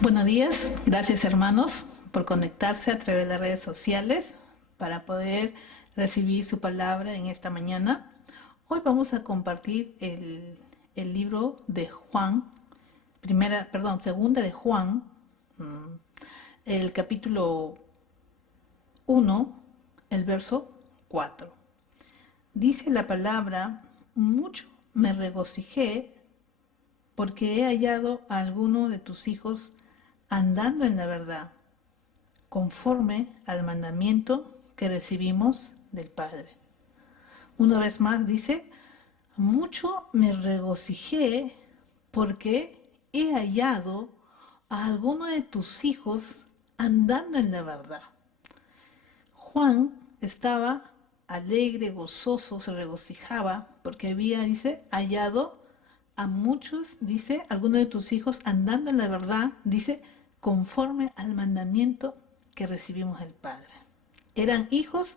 Buenos días, gracias hermanos por conectarse a través de las redes sociales para poder recibir su palabra en esta mañana. Hoy vamos a compartir el libro de Juan, segunda de Juan, el capítulo 1, el verso 4. Dice la palabra: mucho me regocijé porque he hallado a alguno de tus hijos andando en la verdad, conforme al mandamiento que recibimos del Padre. Una vez más dice: mucho me regocijé porque he hallado a alguno de tus hijos andando en la verdad. Juan estaba alegre, gozoso, se regocijaba porque había, dice, hallado a muchos, dice, algunos de tus hijos andando en la verdad, dice, conforme al mandamiento que recibimos del Padre. Eran hijos,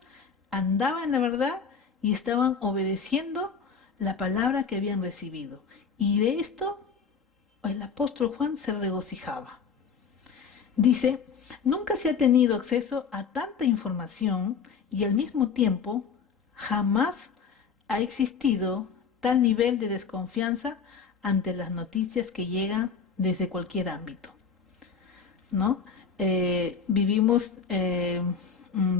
andaban en la verdad y estaban obedeciendo la palabra que habían recibido. Y de esto el apóstol Juan se regocijaba. Dice: nunca se ha tenido acceso a tanta información y al mismo tiempo jamás ha existido tal nivel de desconfianza ante las noticias que llegan desde cualquier ámbito, ¿no? Vivimos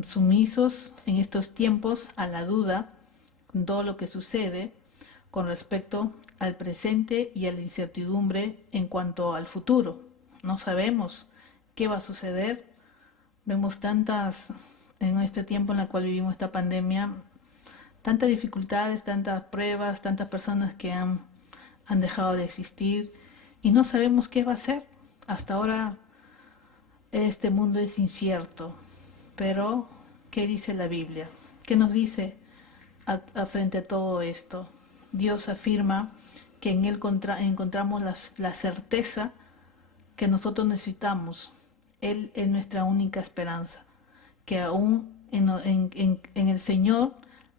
sumisos en estos tiempos a la duda con todo lo que sucede con respecto al presente y a la incertidumbre en cuanto al futuro. No sabemos qué va a suceder. Vemos en este tiempo en el cual vivimos esta pandemia, tantas dificultades, tantas pruebas, tantas personas que han dejado de existir y no sabemos qué va a ser. Hasta ahora este mundo es incierto, pero ¿qué dice la Biblia? ¿Qué nos dice frente a todo esto? Dios afirma que en Él encontramos la certeza que nosotros necesitamos. Él es nuestra única esperanza, que aún en el Señor,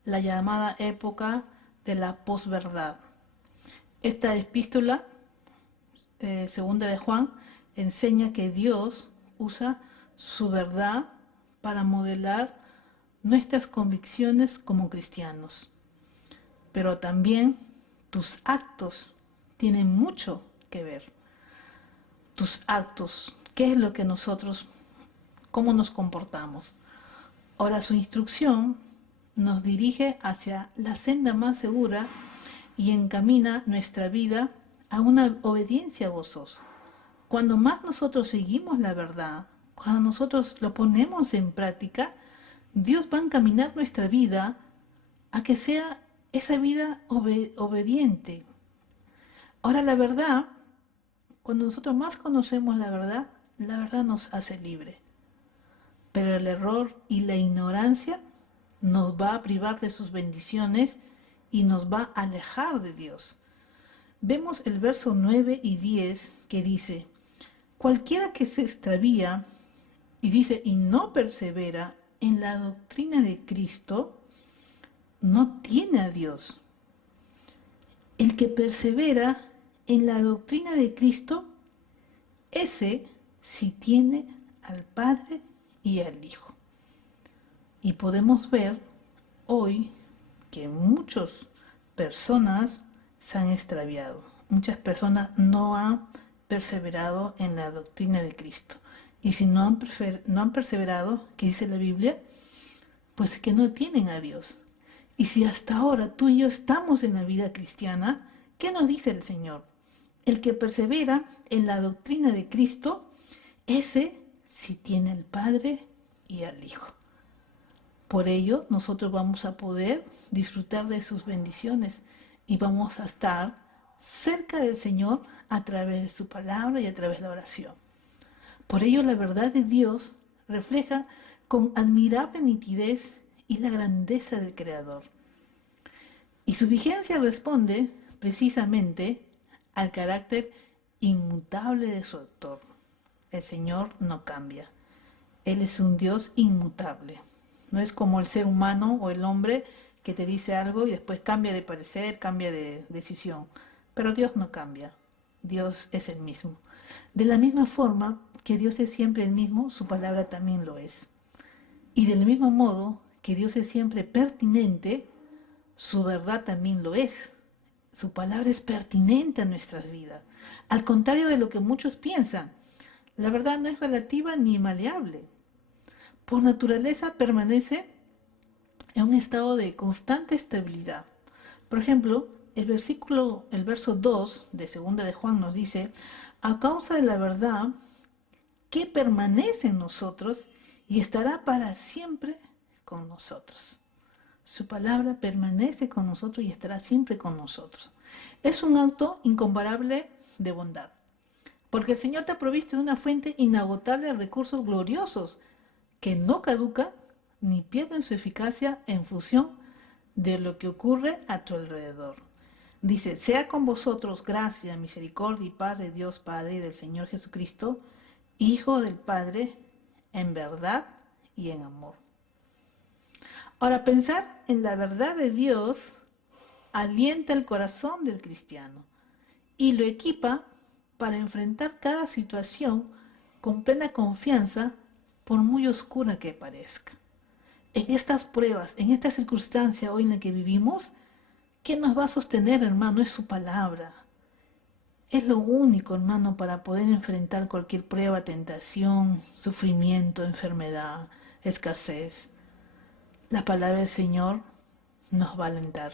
la llamada época de la posverdad. Esta epístola, segunda de Juan, enseña que Dios usa su verdad para modelar nuestras convicciones como cristianos. Pero también tus actos tienen mucho que ver. Tus actos, qué es lo que cómo nos comportamos. Ahora su instrucción nos dirige hacia la senda más segura y encamina nuestra vida a una obediencia gozosa. Cuando más nosotros seguimos la verdad, cuando nosotros lo ponemos en práctica, Dios va a encaminar nuestra vida a que sea esa vida obediente. Ahora la verdad, cuando nosotros más conocemos la verdad nos hace libre. Pero el error y la ignorancia nos va a privar de sus bendiciones y nos va a alejar de Dios. Vemos el verso 9 y 10 que dice: cualquiera que se extravía, y dice, y no persevera en la doctrina de Cristo, no tiene a Dios. El que persevera en la doctrina de Cristo, ese sí tiene al Padre y al Hijo. Y podemos ver hoy que muchas personas se han extraviado. Muchas personas no han perseverado en la doctrina de Cristo. Y si no han perseverado, ¿qué dice la Biblia? Pues que no tienen a Dios. Y si hasta ahora tú y yo estamos en la vida cristiana, ¿qué nos dice el Señor? El que persevera en la doctrina de Cristo, ese sí tiene al Padre y al Hijo. Por ello, nosotros vamos a poder disfrutar de sus bendiciones y vamos a estar cerca del Señor a través de su palabra y a través de la oración. Por ello, la verdad de Dios refleja con admirable nitidez y la grandeza del Creador. Y su vigencia responde precisamente al carácter inmutable de su autor. El Señor no cambia. Él es un Dios inmutable. No es como el ser humano o el hombre que te dice algo y después cambia de parecer, cambia de decisión. Pero Dios no cambia. Dios es el mismo. De la misma forma que Dios es siempre el mismo, su palabra también lo es. Y del mismo modo que Dios es siempre pertinente, su verdad también lo es. Su palabra es pertinente a nuestras vidas. Al contrario de lo que muchos piensan, la verdad no es relativa ni maleable. Por naturaleza permanece en un estado de constante estabilidad. Por ejemplo, el verso 2 de segunda de Juan nos dice, a causa de la verdad que permanece en nosotros y estará para siempre con nosotros. Su palabra permanece con nosotros y estará siempre con nosotros. Es un acto incomparable de bondad, porque el Señor te ha provisto de una fuente inagotable de recursos gloriosos que no caducan ni pierden su eficacia en función de lo que ocurre a tu alrededor. Dice, sea con vosotros gracia, misericordia y paz de Dios Padre y del Señor Jesucristo, Hijo del Padre, en verdad y en amor. Ahora, pensar en la verdad de Dios alienta el corazón del cristiano y lo equipa para enfrentar cada situación con plena confianza, por muy oscura que parezca. En estas pruebas, en esta circunstancia hoy en la que vivimos, ¿qué nos va a sostener, hermano? Es su palabra. Es lo único, hermano, para poder enfrentar cualquier prueba, tentación, sufrimiento, enfermedad, escasez. La palabra del Señor nos va a alentar.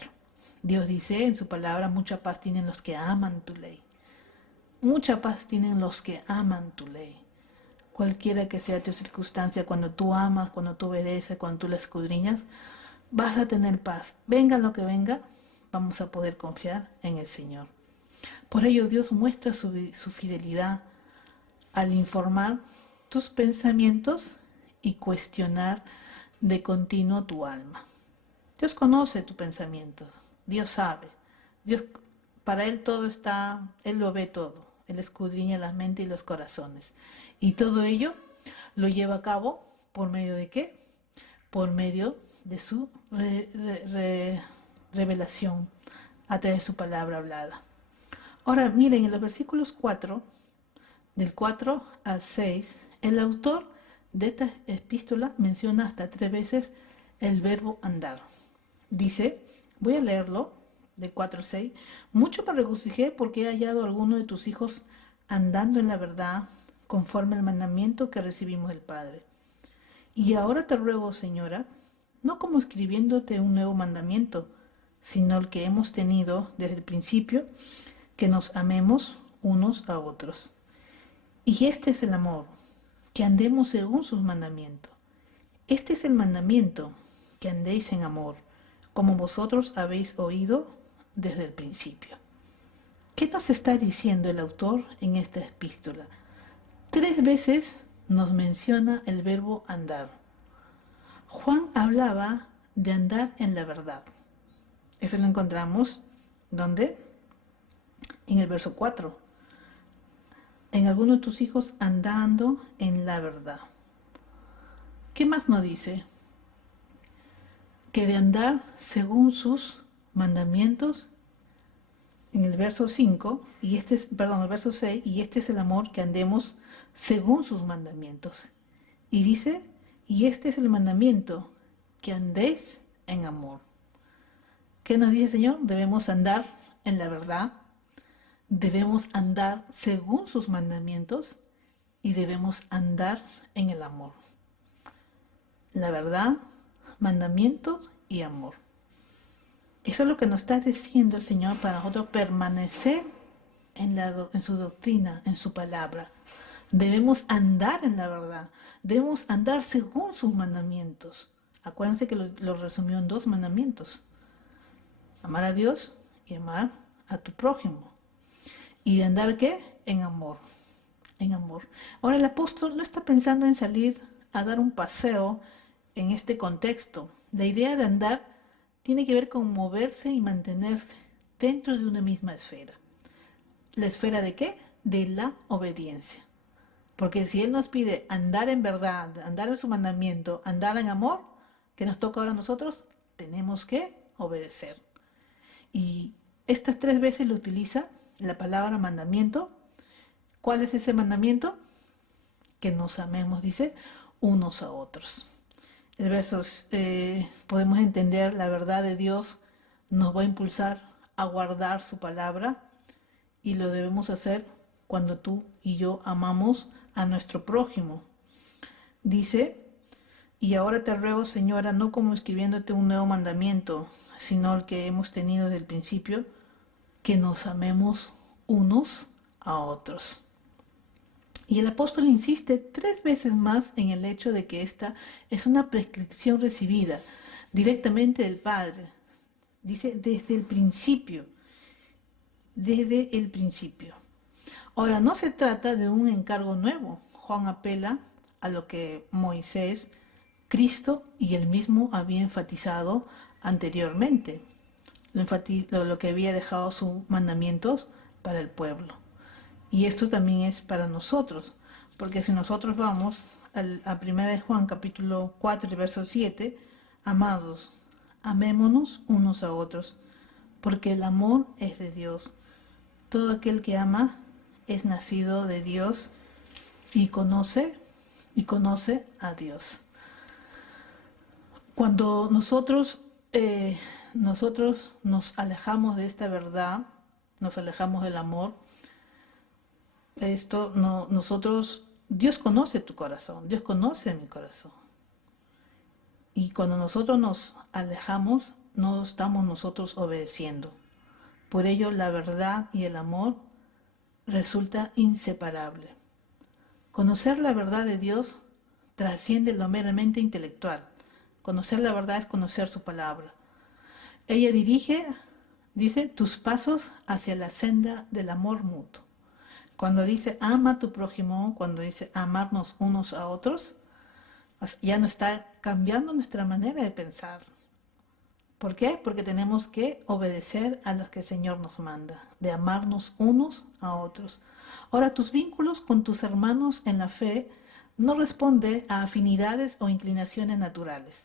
Dios dice en su palabra, mucha paz tienen los que aman tu ley. Mucha paz tienen los que aman tu ley. Cualquiera que sea tu circunstancia, cuando tú amas, cuando tú obedeces, cuando tú la escudriñas, vas a tener paz. Venga lo que venga, vamos a poder confiar en el Señor. Por ello Dios muestra su fidelidad al informar tus pensamientos y cuestionar de continuo tu alma. Dios conoce tus pensamientos, Dios sabe, Dios, para Él todo está, Él lo ve todo, Él escudriña la mente y los corazones. Y todo ello lo lleva a cabo por medio de ¿qué? Por medio de su revelación a través de su palabra hablada. Ahora miren, en los versículos 4, del 4 al 6, el autor de esta epístola menciona hasta 3 veces el verbo andar. Dice, voy a leerlo, del 4 al 6, mucho me regocijé porque he hallado a alguno de tus hijos andando en la verdad, conforme al mandamiento que recibimos del Padre. Y ahora te ruego, Señora, no como escribiéndote un nuevo mandamiento, sino el que hemos tenido desde el principio, que nos amemos unos a otros. Y este es el amor, que andemos según sus mandamientos. Este es el mandamiento, que andéis en amor, como vosotros habéis oído desde el principio. ¿Qué nos está diciendo el autor en esta epístola? 3 veces nos menciona el verbo andar. Juan hablaba de andar en la verdad. Eso lo encontramos, ¿dónde? En el verso 4. En alguno de tus hijos andando en la verdad. ¿Qué más nos dice? Que de andar según sus mandamientos en el verso 5, y el verso 6, y este es el amor, que andemos según sus mandamientos. Y dice, y este es el mandamiento, que andéis en amor. ¿Qué nos dice el Señor? Debemos andar en la verdad, debemos andar según sus mandamientos y debemos andar en el amor. La verdad, mandamientos y amor. Eso es lo que nos está diciendo el Señor para nosotros permanecer en su doctrina, en su palabra. Debemos andar en la verdad, debemos andar según sus mandamientos. Acuérdense que lo resumió en 2 mandamientos. Amar a Dios y amar a tu prójimo. ¿Y de andar qué? En amor. En amor. Ahora el apóstol no está pensando en salir a dar un paseo en este contexto. La idea de andar tiene que ver con moverse y mantenerse dentro de una misma esfera. ¿La esfera de qué? De la obediencia. Porque si Él nos pide andar en verdad, andar en su mandamiento, andar en amor, ¿qué nos toca ahora a nosotros? Tenemos que obedecer. Y estas 3 veces lo utiliza la palabra mandamiento ¿Cuál es ese mandamiento? Que nos amemos, dice, unos a otros. El verso, podemos entender la verdad de Dios, nos va a impulsar a guardar su palabra y lo debemos hacer cuando tú y yo amamos a nuestro prójimo. Dice, y ahora te ruego, Señora, no como escribiéndote un nuevo mandamiento, sino el que hemos tenido desde el principio, que nos amemos unos a otros. Y el apóstol insiste 3 veces más en el hecho de que esta es una prescripción recibida directamente del Padre. Dice, desde el principio. Desde el principio. Ahora, no se trata de un encargo nuevo. Juan apela a lo que Moisés, Cristo y él mismo había enfatizado anteriormente. Lo que había dejado sus mandamientos para el pueblo. Y esto también es para nosotros, porque si nosotros vamos a 1 de Juan capítulo 4 verso 7, amados, amémonos unos a otros, porque el amor es de Dios. Todo aquel que ama es nacido de Dios y conoce a Dios. Cuando nosotros nos alejamos de esta verdad, nos alejamos del amor, Dios conoce tu corazón, Dios conoce mi corazón. Y cuando nosotros nos alejamos, no estamos nosotros obedeciendo. Por ello, la verdad y el amor resulta inseparable. Conocer la verdad de Dios trasciende lo meramente intelectual. Conocer la verdad es conocer su palabra. Ella dice, tus pasos hacia la senda del amor mutuo. Cuando dice ama a tu prójimo, cuando dice amarnos unos a otros, ya no está cambiando nuestra manera de pensar. ¿Por qué? Porque tenemos que obedecer a lo que el Señor nos manda, de amarnos unos a otros. Ahora, tus vínculos con tus hermanos en la fe no responden a afinidades o inclinaciones naturales.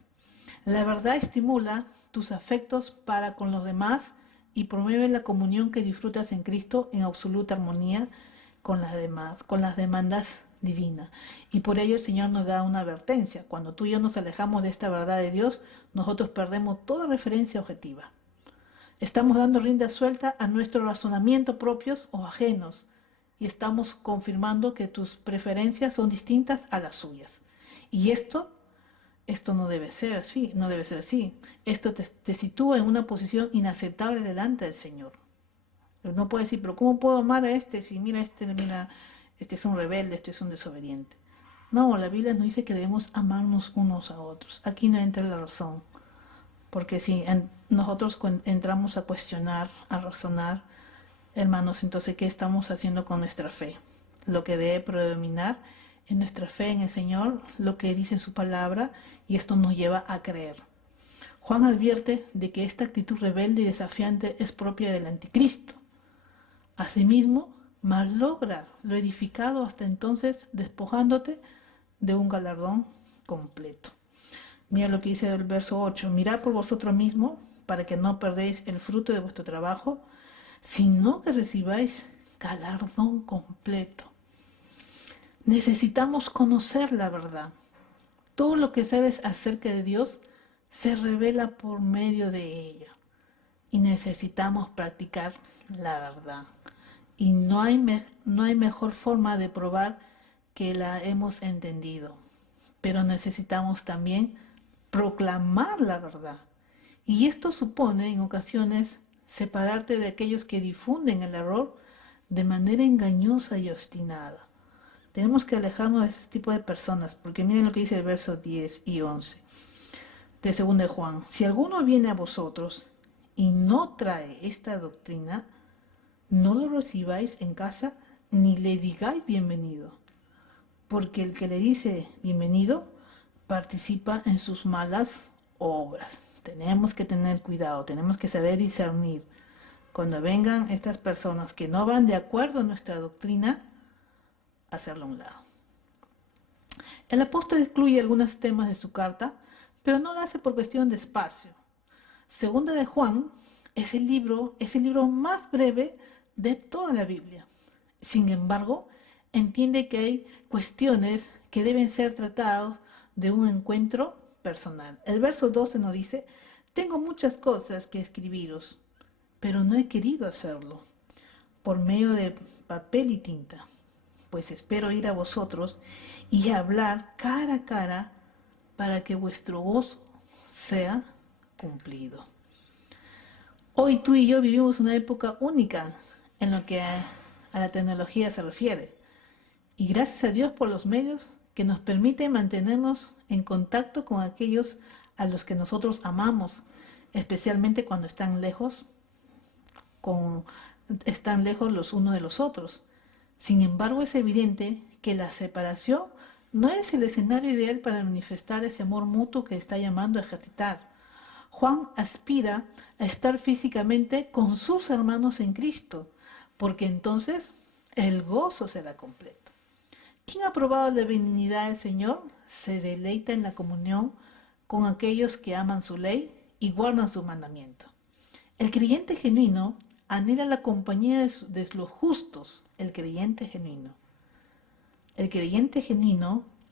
La verdad estimula tus afectos para con los demás y promueve la comunión que disfrutas en Cristo en absoluta armonía con las demandas divinas. Y por ello el Señor nos da una advertencia. Cuando tú y yo nos alejamos de esta verdad de Dios, nosotros perdemos toda referencia objetiva. Estamos dando rienda suelta a nuestro razonamiento propios o ajenos y estamos confirmando que tus preferencias son distintas a las suyas. Y esto no debe ser así, no debe ser así. Esto te sitúa en una posición inaceptable delante del Señor. No puedes decir, pero ¿cómo puedo amar a este si mira, este es un rebelde, este es un desobediente? No, la Biblia nos dice que debemos amarnos unos a otros. Aquí no entra la razón. Porque si nosotros entramos a cuestionar, a razonar, hermanos, entonces, ¿qué estamos haciendo con nuestra fe? Lo que debe predominar en nuestra fe en el Señor, lo que dice en su palabra, y esto nos lleva a creer. Juan advierte de que esta actitud rebelde y desafiante es propia del anticristo. Asimismo, malogra lo edificado hasta entonces, despojándote de un galardón completo. Mira lo que dice el verso 8. Mirad por vosotros mismos, para que no perdéis el fruto de vuestro trabajo, sino que recibáis galardón completo. Necesitamos conocer la verdad. Todo lo que sabes acerca de Dios se revela por medio de ella. Y necesitamos practicar la verdad. Y no hay mejor forma de probar que la hemos entendido. Pero necesitamos también proclamar la verdad. Y esto supone en ocasiones separarte de aquellos que difunden el error de manera engañosa y obstinada. Tenemos que alejarnos de ese tipo de personas, porque miren lo que dice el verso 10 y 11 de 2 de Juan. Si alguno viene a vosotros y no trae esta doctrina, no lo recibáis en casa ni le digáis bienvenido, porque el que le dice bienvenido participa en sus malas obras. Tenemos que tener cuidado, tenemos que saber discernir. Cuando vengan estas personas que no van de acuerdo a nuestra doctrina, hacerlo a un lado. El apóstol excluye algunos temas de su carta, pero no lo hace por cuestión de espacio. Segunda de Juan es el libro más breve de toda la Biblia. Sin embargo, entiende que hay cuestiones que deben ser tratadas de un encuentro personal. El verso 12 nos dice, tengo muchas cosas que escribiros, pero no he querido hacerlo por medio de papel y tinta, pues espero ir a vosotros y hablar cara a cara para que vuestro gozo sea cumplido. Hoy tú y yo vivimos una época única en lo que a la tecnología se refiere. Y gracias a Dios por los medios que nos permiten mantenernos en contacto con aquellos a los que nosotros amamos, especialmente cuando están lejos los unos de los otros. Sin embargo, es evidente que la separación no es el escenario ideal para manifestar ese amor mutuo que está llamando a ejercitar. Juan aspira a estar físicamente con sus hermanos en Cristo, porque entonces el gozo será completo. ¿Quién ha probado la benignidad del Señor? Se deleita en la comunión con aquellos que aman su ley y guardan sus mandamientos. El creyente genuino anhela la compañía de los justos. El creyente genuino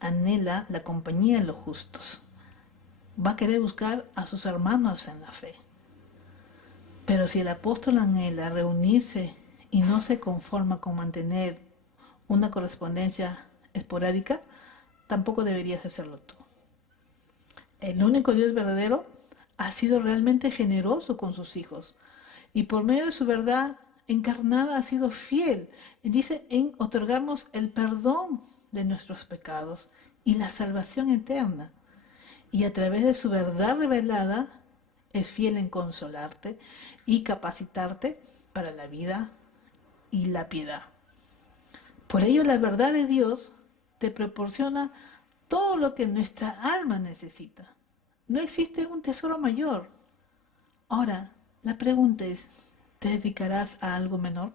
anhela la compañía de los justos. Va a querer buscar a sus hermanos en la fe. Pero si el apóstol anhela reunirse y no se conforma con mantener una correspondencia esporádica, tampoco deberías hacerlo tú. El único Dios verdadero ha sido realmente generoso con sus hijos y por medio de su verdad encarnada ha sido fiel, dice, en otorgarnos el perdón de nuestros pecados y la salvación eterna. Y a través de su verdad revelada es fiel en consolarte y capacitarte para la vida y la piedad. Por ello la verdad de Dios te proporciona todo lo que nuestra alma necesita. No existe un tesoro mayor. Ahora, la pregunta es, ¿te dedicarás a algo menor?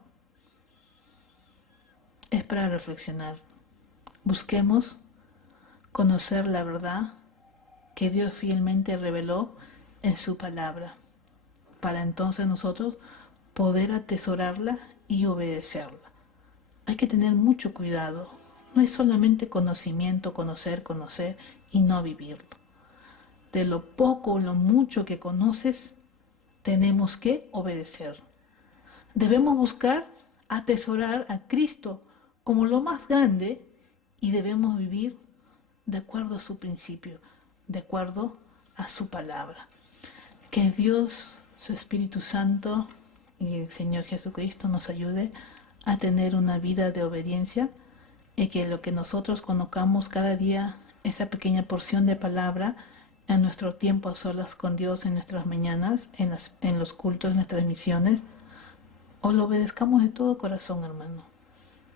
Es para reflexionar. Busquemos conocer la verdad que Dios fielmente reveló en su palabra, para entonces nosotros poder atesorarla y obedecerla. Hay que tener mucho cuidado. No es solamente conocimiento, conocer y no vivirlo. De lo poco o lo mucho que conoces, tenemos que obedecer. Debemos buscar atesorar a Cristo como lo más grande y debemos vivir de acuerdo a su principio, de acuerdo a su palabra. Que Dios, su Espíritu Santo y el Señor Jesucristo nos ayude a tener una vida de obediencia y que lo que nosotros conozcamos cada día, esa pequeña porción de palabra, en nuestro tiempo a solas con Dios, en nuestras mañanas, en los cultos, en nuestras misiones, o lo obedezcamos de todo corazón, hermano.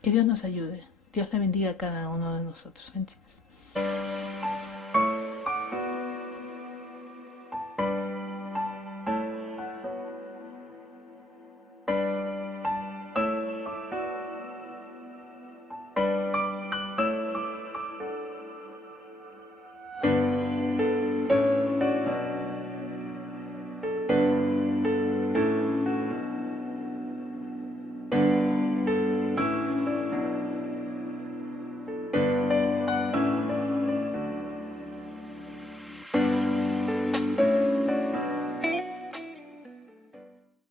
Que Dios nos ayude. Dios le bendiga a cada uno de nosotros. Bendiciones.